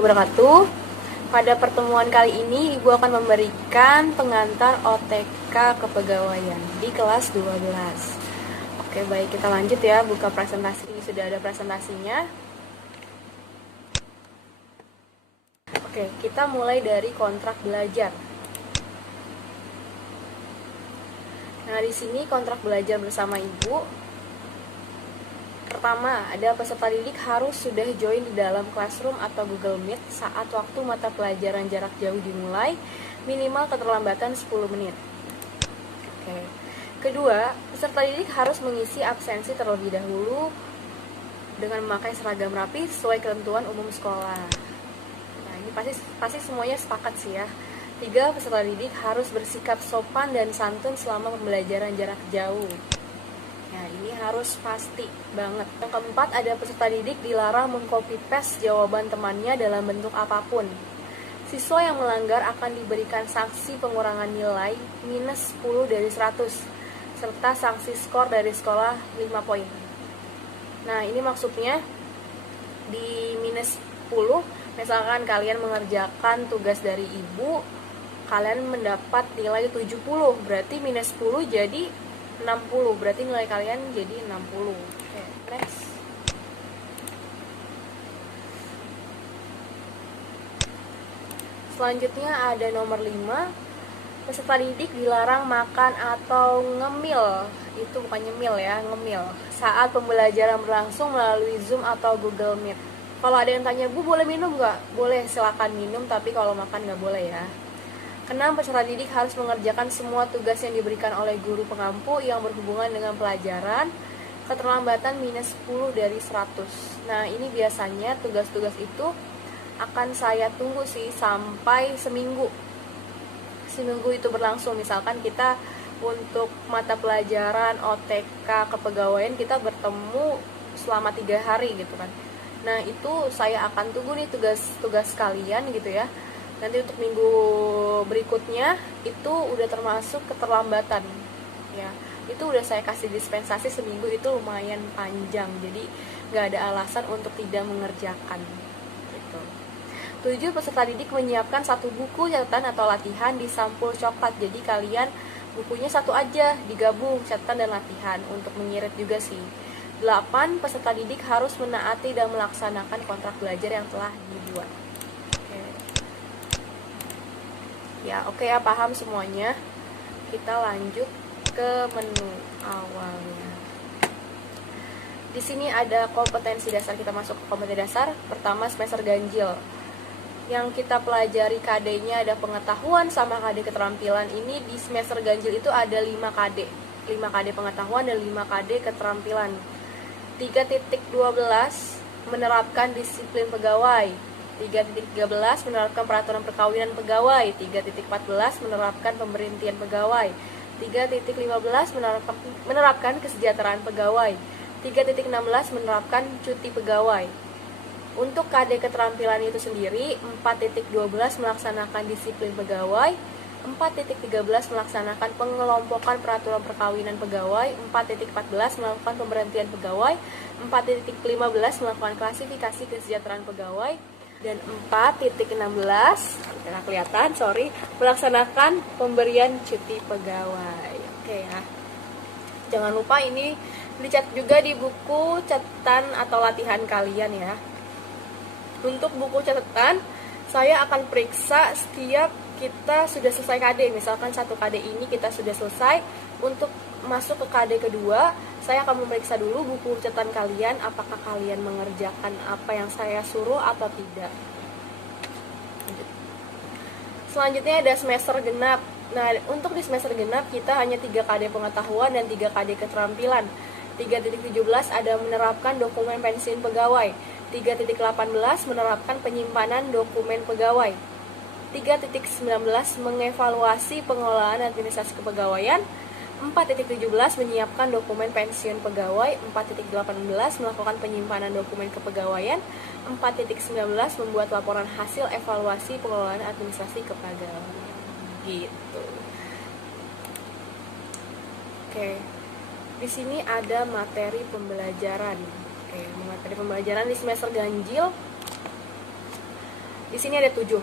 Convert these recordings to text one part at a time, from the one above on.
warahmatullahi wabarakatuh. Pada pertemuan kali ini, Ibu akan memberikan pengantar OTK kepegawaian di kelas 12. Oke, baik, kita lanjut ya, buka presentasi. Ini sudah ada presentasinya. Oke, kita mulai dari kontrak belajar. Nah, di sini kontrak belajar bersama Ibu. Pertama, ada peserta didik harus sudah join di dalam Classroom atau Google Meet saat waktu mata pelajaran jarak jauh dimulai, minimal keterlambatan 10 menit. Oke. Kedua, peserta didik harus mengisi absensi terlebih dahulu dengan memakai seragam rapi sesuai ketentuan umum sekolah. Nah, ini pasti semuanya sepakat sih ya. 3, peserta didik harus bersikap sopan dan santun selama pembelajaran jarak jauh. Nah, ini harus pasti banget. Yang keempat, ada peserta didik dilarang mengcopy paste jawaban temannya dalam bentuk apapun. Siswa yang melanggar akan diberikan sanksi pengurangan nilai minus 10 dari 100, serta sanksi skor dari sekolah 5 poin. Nah, ini maksudnya di minus 10, misalkan kalian mengerjakan tugas dari ibu, kalian mendapat nilai 70, berarti minus 10 jadi 60, berarti nilai kalian jadi 60. Oke, next. Selanjutnya ada nomor 5. Peserta didik dilarang makan atau ngemil. Itu bukan nyemil ya, ngemil. Saat pembelajaran berlangsung melalui Zoom atau Google Meet. Kalau ada yang tanya, Bu boleh minum nggak? Boleh, silakan minum, tapi kalau makan nggak boleh ya. 6. Peserta didik harus mengerjakan semua tugas yang diberikan oleh guru pengampu yang berhubungan dengan pelajaran. Keterlambatan minus 10 dari 100. Nah, ini biasanya tugas-tugas itu akan saya tunggu sih sampai seminggu. Seminggu itu berlangsung. Misalkan kita untuk mata pelajaran OTK kepegawaian kita bertemu selama 3 hari gitu kan. Nah, itu saya akan tunggu nih tugas-tugas kalian gitu ya. Nanti untuk minggu berikutnya itu udah termasuk keterlambatan ya. Itu udah saya kasih dispensasi seminggu, itu lumayan panjang, jadi nggak ada alasan untuk tidak mengerjakan gitu. 7. Peserta didik menyiapkan 1 buku catatan atau latihan di sampul coklat. Jadi kalian bukunya 1 aja, digabung catatan dan latihan untuk mengirit juga sih. 8. Peserta didik harus menaati dan melaksanakan kontrak belajar yang telah dibuat. Ya, oke ya, paham semuanya. Kita lanjut ke menu awalnya. Di sini ada kompetensi dasar, kita masuk ke kompetensi dasar. Pertama, semester ganjil. Yang kita pelajari KD-nya ada pengetahuan sama KD keterampilan. Ini di semester ganjil itu ada 5 KD. 5 KD pengetahuan dan 5 KD keterampilan. 3.12 menerapkan disiplin pegawai. 3.13 menerapkan peraturan perkawinan pegawai. 3.14 menerapkan pemberhentian pegawai. 3.15 menerapkan kesejahteraan pegawai. 3.16 menerapkan cuti pegawai. Untuk KD keterampilan itu sendiri, 4.12 melaksanakan disiplin pegawai, 4.13 melaksanakan pengelompokan peraturan perkawinan pegawai, 4.14 melakukan pemberhentian pegawai, 4.15 melakukan klasifikasi kesejahteraan pegawai, dan 4.16 melaksanakan pemberian cuti pegawai. Oke ya. Jangan lupa ini dicatat juga di buku catatan atau latihan kalian ya. Untuk buku catatan, saya akan periksa setiap kita sudah selesai KD. Misalkan 1 KD ini kita sudah selesai, untuk masuk ke KD kedua, saya akan memeriksa dulu buku catatan kalian, apakah kalian mengerjakan apa yang saya suruh atau tidak. Selanjutnya ada semester genap. Nah, untuk di semester genap kita hanya 3 KD pengetahuan dan 3 KD keterampilan. 3.17 ada menerapkan dokumen pensiun pegawai. 3.18 menerapkan penyimpanan dokumen pegawai. 3.19 mengevaluasi pengelolaan administrasi kepegawaian. 4.17 menyiapkan dokumen pensiun pegawai. 4.18 melakukan penyimpanan dokumen kepegawaian. 4.19 membuat laporan hasil evaluasi pengelolaan administrasi kepegawaian. Gitu. Oke. Di sini ada materi pembelajaran. Oke, materi pembelajaran di semester ganjil Di sini ada 7.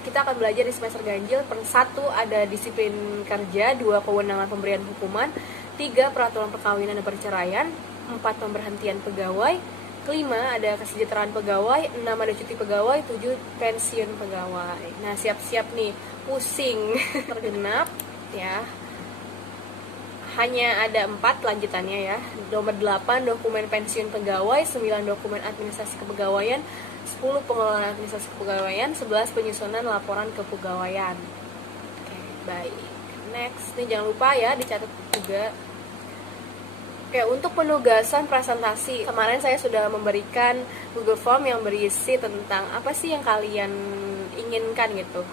Kita akan belajar di semester ganjil. 1 ada disiplin kerja, 2 kewenangan pemberian hukuman, 3 peraturan perkawinan dan perceraian, 4 pemberhentian pegawai, 5 ada kesejahteraan pegawai, 6 ada cuti pegawai, 7 pensiun pegawai. Nah, siap-siap nih, pusing. Tergenap ya. Hanya ada 4 lanjutannya ya. Nomor 8 dokumen pensiun pegawai, 9 dokumen administrasi kepegawaian, 10 pengelolaan administrasi kepegawaian, 11 penyusunan laporan kepegawaian. Oke, baik. Next, nih jangan lupa ya dicatat juga. Oke, untuk penugasan presentasi, kemarin saya sudah memberikan Google Form yang berisi tentang apa sih yang kalian inginkan gitu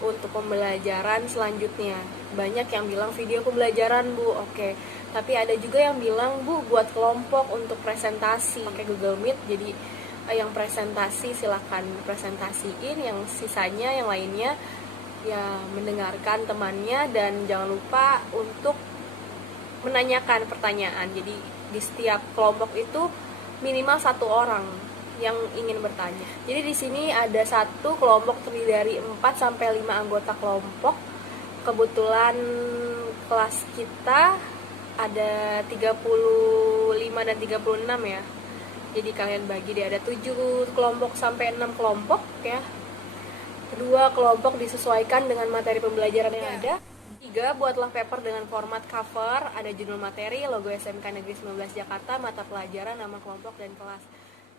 untuk pembelajaran selanjutnya. Banyak yang bilang video pembelajaran, Bu. Oke. Tapi ada juga yang bilang, Bu, buat kelompok untuk presentasi pakai Google Meet. Jadi yang presentasi silahkan presentasiin, yang sisanya yang lainnya ya mendengarkan temannya, dan jangan lupa untuk menanyakan pertanyaan. Jadi di setiap kelompok itu minimal 1 orang yang ingin bertanya. Jadi di sini ada 1 kelompok terdiri dari 4 sampai 5 anggota kelompok. Kebetulan kelas kita ada 35 dan 36 ya. Jadi kalian bagi dia ada 7 kelompok sampai 6 kelompok ya. Kedua, kelompok disesuaikan dengan materi pembelajaran yang ada. 3, buatlah paper dengan format cover, ada judul materi, logo SMK Negeri 19 Jakarta, mata pelajaran, nama kelompok, dan kelas.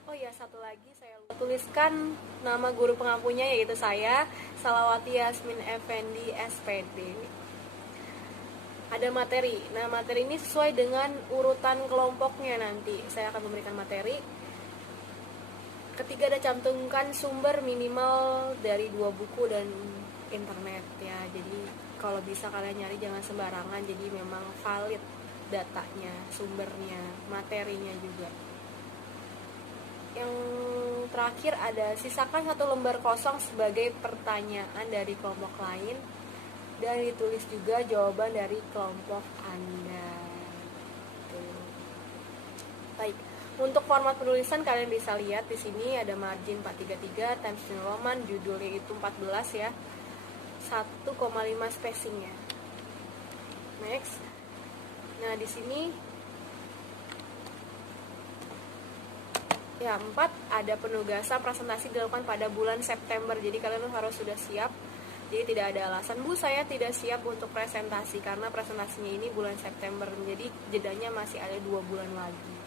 Oh ya, 1 lagi saya tuliskan nama guru pengampunya, yaitu saya, Salawati Yasmin Effendi, SPD. Ada materi. Nah, materi ini sesuai dengan urutan kelompoknya nanti. Saya akan memberikan materi. Ketiga, ada cantumkan sumber minimal dari 2 buku dan internet ya. Jadi kalau bisa kalian nyari jangan sembarangan, jadi memang valid datanya, sumbernya, materinya juga. Yang terakhir ada sisakan 1 lembar kosong sebagai pertanyaan dari kelompok lain, dan ditulis juga jawaban dari kelompok Anda. Baik, untuk format penulisan kalian bisa lihat di sini ada margin 433, Times New Roman, judulnya itu 14 ya, 1,5 spacingnya. Next, nah di sini ya 4 ada penugasan presentasi dilakukan pada bulan September. Jadi kalian harus sudah siap. Jadi tidak ada alasan, Bu, saya tidak siap untuk presentasi, karena presentasinya ini bulan September. Jadi jedanya masih ada 2 bulan lagi.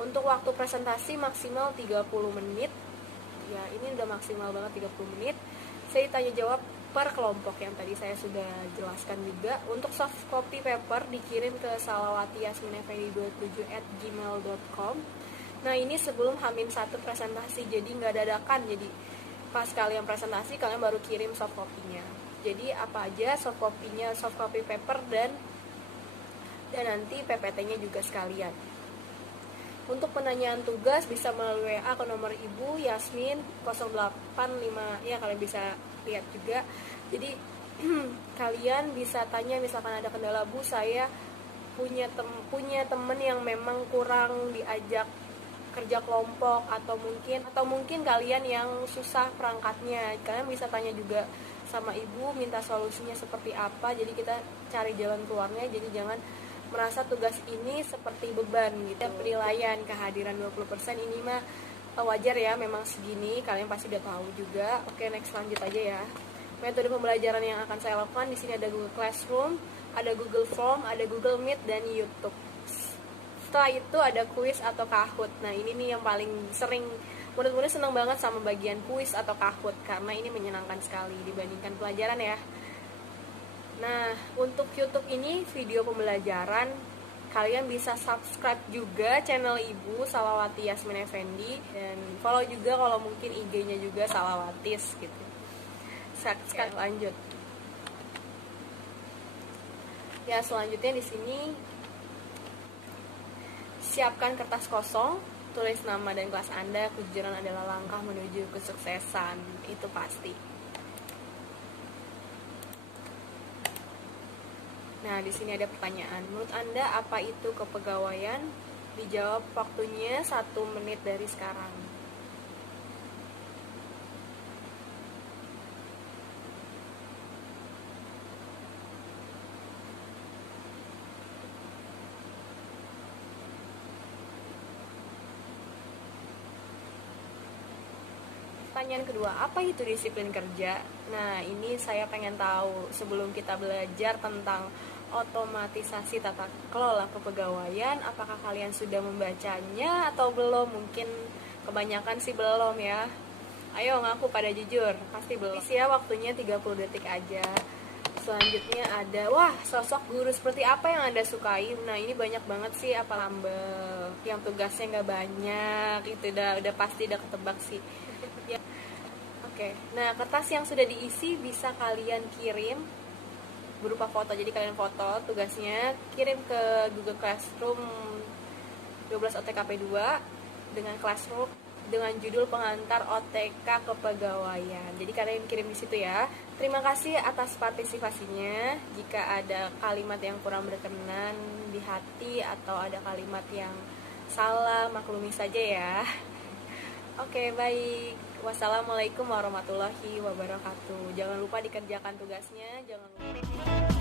Untuk waktu presentasi maksimal 30 menit. Ya, ini udah maksimal banget 30 menit. Saya tanya jawab per kelompok yang tadi saya sudah jelaskan juga. Untuk soft copy paper dikirim ke salawatiyasminfendi27@gmail.com. Nah, ini sebelum H-1 presentasi, jadi nggak dadakan. Jadi pas kalian presentasi, kalian baru kirim soft copy-nya. Jadi apa aja soft copy-nya, soft copy paper dan nanti PPT-nya juga sekalian. Untuk penanyaan tugas bisa melalui WA ke nomor Ibu Yasmin 085 ya, kalian bisa lihat juga. Jadi kalian bisa tanya, misalkan ada kendala, Bu, saya punya temen yang memang kurang diajak kerja kelompok, atau mungkin kalian yang susah perangkatnya, kalian bisa tanya juga sama Ibu, minta solusinya seperti apa. Jadi kita cari jalan keluarnya. Jadi jangan merasa tugas ini seperti beban gitu. Penilaian kehadiran 20% ini mah wajar ya, memang segini, kalian pasti udah tahu juga. Oke, next, lanjut aja ya. Metode pembelajaran yang akan saya lakukan di sini ada Google Classroom, ada Google Form, ada Google Meet, dan YouTube. Setelah itu ada kuis atau Kahoot. Nah, ini nih yang paling sering, murid-murid senang banget sama bagian kuis atau Kahoot, karena ini menyenangkan sekali dibandingkan pelajaran ya. Nah, untuk YouTube ini video pembelajaran, kalian bisa subscribe juga channel Ibu Salawati Yasmin Effendi, dan follow juga kalau mungkin IG-nya juga Salawatis gitu. Subscribe. Lanjut. Ya, selanjutnya di sini siapkan kertas kosong, tulis nama dan kelas Anda. Kejujuran adalah langkah menuju kesuksesan, itu pasti. Nah, di sini ada pertanyaan. Menurut Anda apa itu kepegawaian? Dijawab waktunya 1 menit dari sekarang. pertanyaan kedua, apa itu disiplin kerja? Nah, ini saya pengen tahu sebelum kita belajar tentang otomatisasi tata kelola kepegawaian. Apakah kalian sudah membacanya atau belum? Mungkin kebanyakan sih belum ya. Ayo ngaku pada jujur, pasti belum. Please ya, waktunya 30 detik aja. Selanjutnya ada, wah sosok guru seperti apa yang Anda sukai? Nah ini banyak banget sih, apa Lambel yang tugasnya nggak banyak, itu udah pasti udah ketebak sih. Ya. Oke, nah kertas yang sudah diisi bisa kalian kirim berupa foto. Jadi kalian foto tugasnya, kirim ke Google Classroom 12 OTKP 2 dengan Classroom dengan judul pengantar OTK kepegawaian. Jadi kalian kirim di situ ya. Terima kasih atas partisipasinya. Jika ada kalimat yang kurang berkenan di hati atau ada kalimat yang salah, maklumi saja ya. Oke, baik. Wassalamualaikum warahmatullahi wabarakatuh. Jangan lupa dikerjakan tugasnya, jangan lupa